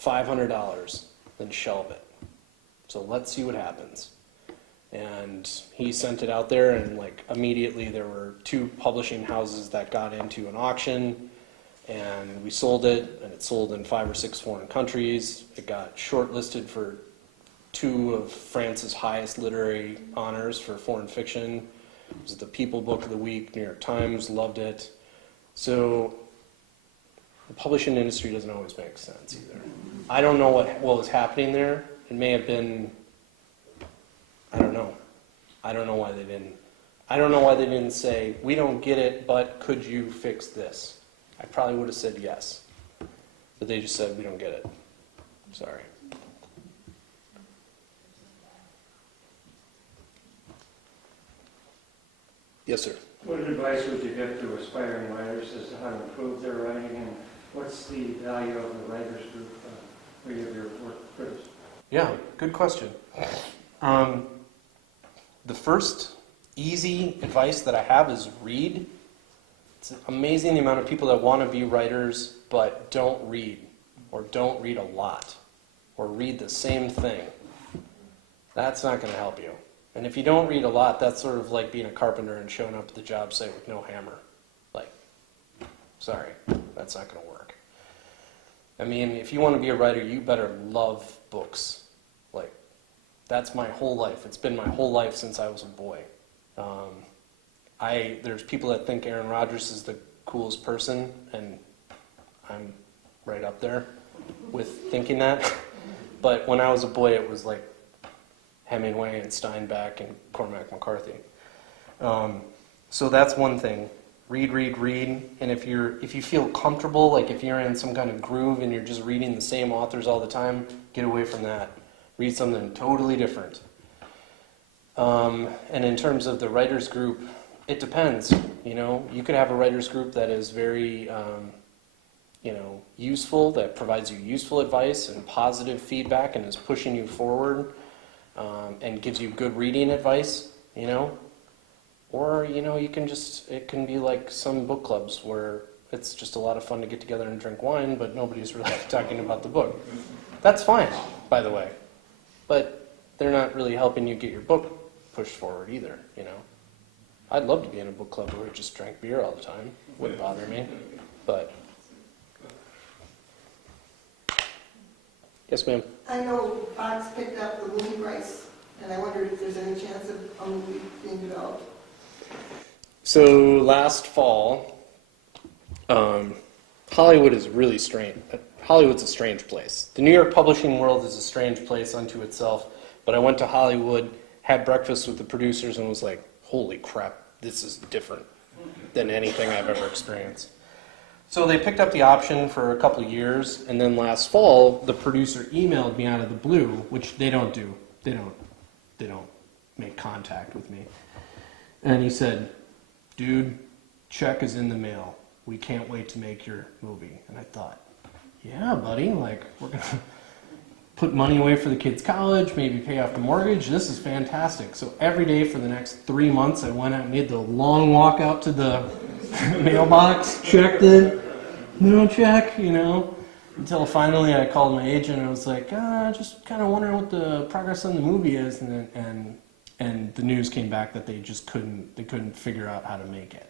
$500 than shelve it. So let's see what happens. And he sent it out there, and like immediately there were 2 publishing houses that got into an auction, and we sold it, and it sold in 5 or 6 foreign countries. It got shortlisted for 2 of France's highest literary honors for foreign fiction. It was the People Book of the Week. New York Times loved it. So the publishing industry doesn't always make sense either. I don't know what was happening there. It may have been, I don't know. I don't know why they didn't say, we don't get it, but could you fix this? I probably would have said yes. But they just said, we don't get it. Sorry. Yes, sir. What advice would you give to aspiring writers as to how to improve their writing, and what's the value of the writers group for your work critics? Yeah, good question. The first easy advice that I have is read. It's amazing the amount of people that want to be writers but don't read, or don't read a lot, or read the same thing. That's not going to help you. And if you don't read a lot, that's sort of like being a carpenter and showing up at the job site with no hammer. Like, sorry, that's not going to work. I mean, if you want to be a writer, you better love books. Like, that's my whole life. It's been my whole life since I was a boy. there's people that think Aaron Rodgers is the coolest person, and I'm right up there with thinking that. But when I was a boy, it was like Hemingway and Steinbeck and Cormac McCarthy. So that's one thing. Read, and if you feel comfortable, like if you're in some kind of groove and you're just reading the same authors all the time, get away from that. Read something totally different. And in terms of the writers group, it depends. You could have a writers group that is very, useful, that provides you useful advice and positive feedback and is pushing you forward, and gives you good reading advice, Or, it can be like some book clubs where it's just a lot of fun to get together and drink wine, but nobody's really talking about the book. That's fine, by the way. But they're not really helping you get your book pushed forward either, I'd love to be in a book club where we just drank beer all the time. Wouldn't bother me. But, yes, ma'am. I know Fox picked up the movie rights, and I wondered if there's any chance of a movie being developed. So last fall, Hollywood is really strange. Hollywood's a strange place. The New York publishing world is a strange place unto itself, but I went to Hollywood, had breakfast with the producers, and was like, holy crap, this is different than anything I've ever experienced. So they picked up the option for a couple of years, and then last fall, the producer emailed me out of the blue, which they don't do. They don't make contact with me. And he said, dude, check is in the mail. We can't wait to make your movie. And I thought, yeah, buddy, like, we're going to put money away for the kids' college, maybe pay off the mortgage. This is fantastic. So every day for the next 3 months, I went out and made the long walk out to the mailbox, checked it, no check, until finally I called my agent and I was like, just kind of wondering what the progress on the movie is. And the news came back that they just couldn't figure out how to make it.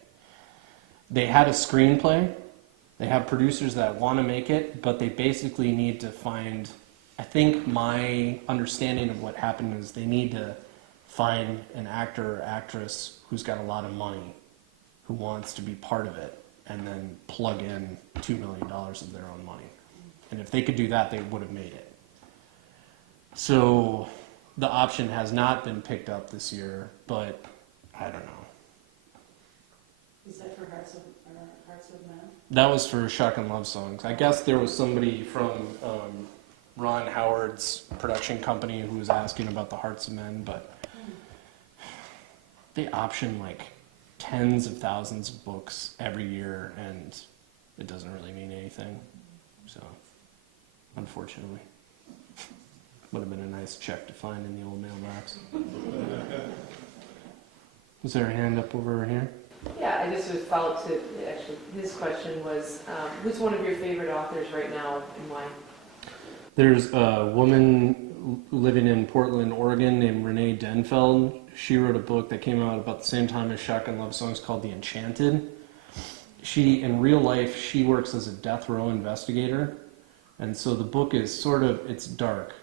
They had a screenplay. They have producers that want to make it, but they basically need to find, I think my understanding of what happened is they need to find an actor or actress who's got a lot of money, who wants to be part of it, and then plug in $2 million of their own money. And if they could do that, they would have made it. So the option has not been picked up this year, but I don't know. Is that for Hearts of Men? That was for Shotgun Love Songs. I guess there was somebody from Ron Howard's production company who was asking about the Hearts of Men, but they option like tens of thousands of books every year, and it doesn't really mean anything. So, unfortunately. Would have been a nice check to find in the old mailbox. Was there a hand up over here? Yeah, I just would follow up to, actually, his question was, who's one of your favorite authors right now and why? There's a woman living in Portland, Oregon named Renee Denfeld. She wrote a book that came out about the same time as Shotgun Love Songs called The Enchanted. In real life, she works as a death row investigator. And so the book is it's dark.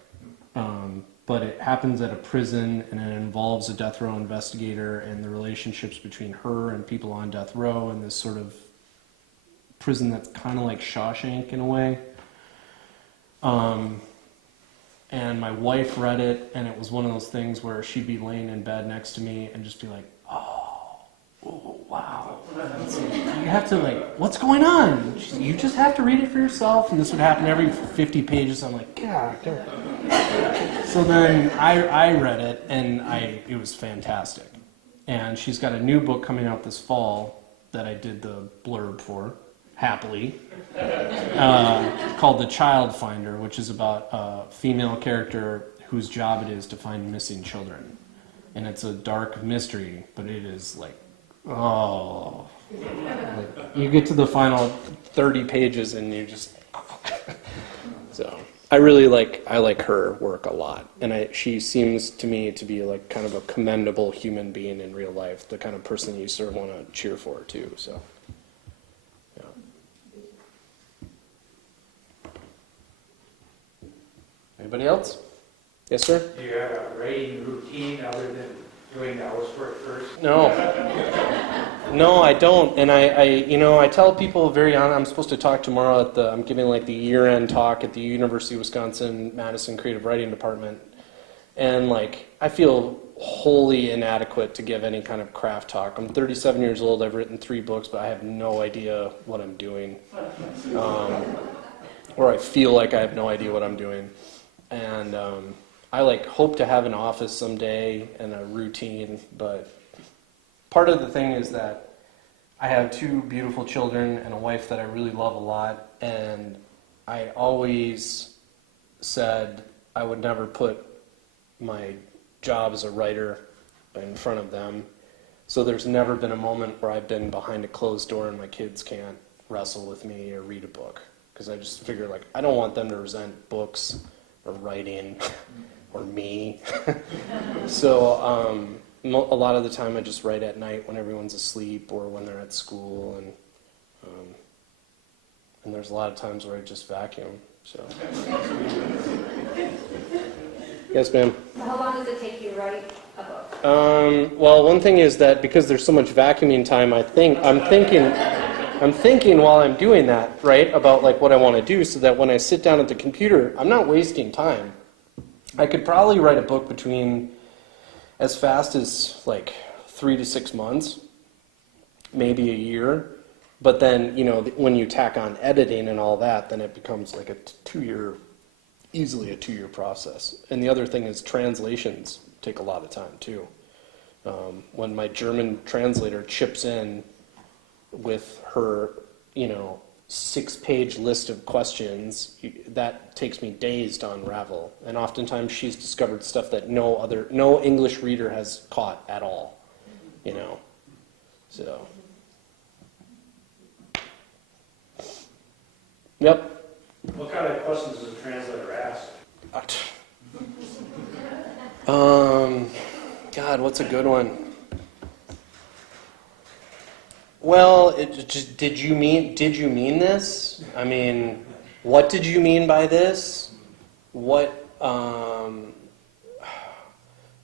But it happens at a prison, and it involves a death row investigator and the relationships between her and people on death row and this sort of prison that's kind of like Shawshank in a way. And my wife read it, and it was one of those things where she'd be laying in bed next to me and just be like, oh wow. You have to what's going on? You just have to read it for yourself, and this would happen every 50 pages. I'm like, God. So then I read it, and it was fantastic. And she's got a new book coming out this fall that I did the blurb for, happily, called The Child Finder, which is about a female character whose job it is to find missing children. And it's a dark mystery, but it is you get to the final 30 pages and you just... So... I like her work a lot, and she seems to me to be kind of a commendable human being in real life, the kind of person you sort of want to cheer for too. So, yeah. Anybody else? Yes, sir. Do you have a writing routine other than doing hours work first? No. No, I don't. And I tell people very honestly, I'm supposed to talk tomorrow I'm giving like the year-end talk at the University of Wisconsin-Madison Creative Writing Department. And like, I feel wholly inadequate to give any kind of craft talk. I'm 37 years old, I've written 3 books, but I have no idea what I'm doing. Or I feel like I have no idea what I'm doing. And I like hope to have an office someday and a routine, but part of the thing is that I have 2 beautiful children and a wife that I really love a lot, and I always said I would never put my job as a writer in front of them. So there's never been a moment where I've been behind a closed door and my kids can't wrestle with me or read a book. Because I just figure, like, I don't want them to resent books or writing or me. So a lot of the time I just write at night when everyone's asleep or when they're at school. And there's a lot of times where I just vacuum. So. Yes, ma'am. So how long does it take you to write a book? Well, one thing is that because there's so much vacuuming time, I'm thinking while I'm doing that, right, about like what I want to do, so that when I sit down at the computer, I'm not wasting time. I could probably write a book between as fast as like 3 to 6 months, maybe a year. But then, when you tack on editing and all that, then it becomes like a 2-year, easily a 2-year process. And the other thing is translations take a lot of time too. When my German translator chips in with her, 6-page list of questions, that takes me days to unravel. And oftentimes she's discovered stuff that no English reader has caught at all, So. Yep. What kind of questions does the translator ask? God, what's a good one? Well, did you mean this? I mean, what did you mean by this? What,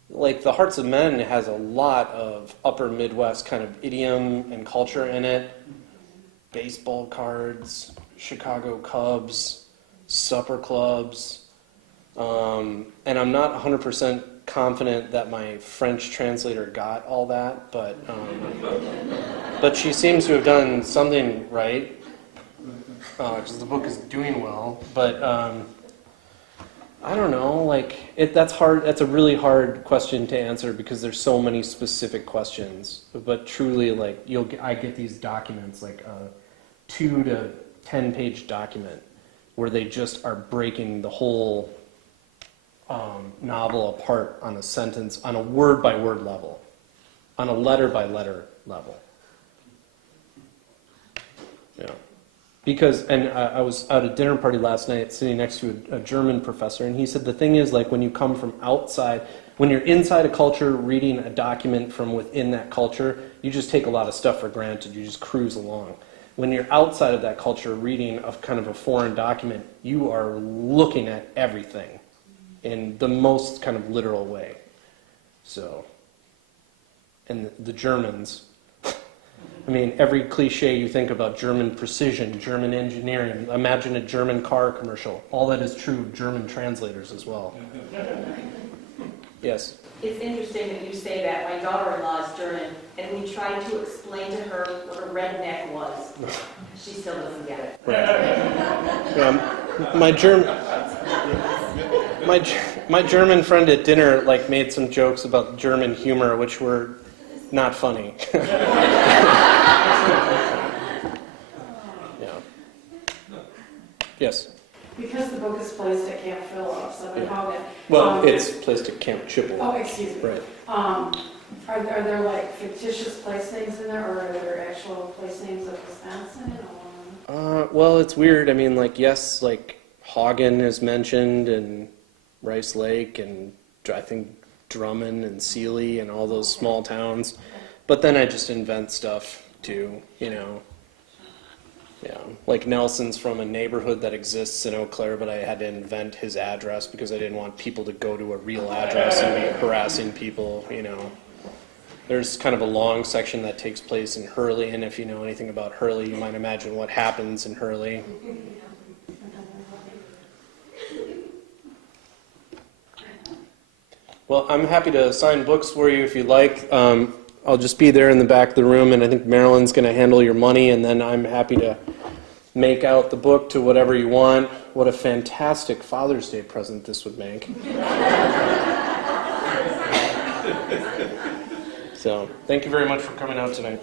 like The Hearts of Men has a lot of upper Midwest kind of idiom and culture in it. Baseball cards, Chicago Cubs, supper clubs, and I'm not 100% confident that my French translator got all that, but she seems to have done something right, because the book is doing well. But I don't know, like that's hard. That's a really hard question to answer because there's so many specific questions. But truly, like I get these documents, like a 2 to 10-page document, where they just are breaking the whole novel apart on a sentence, on a word-by-word level, on a letter-by-letter level. Yeah. Because, and I was at a dinner party last night sitting next to a German professor, and he said the thing is, like, when you come from outside, when you're inside a culture reading a document from within that culture, you just take a lot of stuff for granted. You just cruise along. When you're outside of that culture reading of kind of a foreign document, you are looking at everything in the most kind of literal way. So, and the Germans, I mean, every cliche you think about German precision, German engineering, imagine a German car commercial. All that is true of German translators as well. Yes? It's interesting that you say that. My daughter-in-law is German, and we tried to explain to her what a redneck was. She still doesn't get it. Right. My German friend at dinner like made some jokes about German humor, which were not funny. Yeah. Yes. Because the book is placed at Camp Phillips, I mean, how that. Well, it's placed at Camp Chippewa. Oh, excuse me. Right. Are there like fictitious place names in there, or are there actual place names of Wisconsin? Well, it's weird. I mean, like, yes, like Hagen is mentioned, and Rice Lake, and I think Drummond and Sealy, and all those small towns. But then I just invent stuff too, Yeah, like Nelson's from a neighborhood that exists in Eau Claire, but I had to invent his address because I didn't want people to go to a real address and be harassing people, There's kind of a long section that takes place in Hurley, and if you know anything about Hurley, you might imagine what happens in Hurley. Well, I'm happy to sign books for you if you'd like. I'll just be there in the back of the room, and I think Marilyn's going to handle your money, and then I'm happy to make out the book to whatever you want. What a fantastic Father's Day present this would make. So, thank you very much for coming out tonight.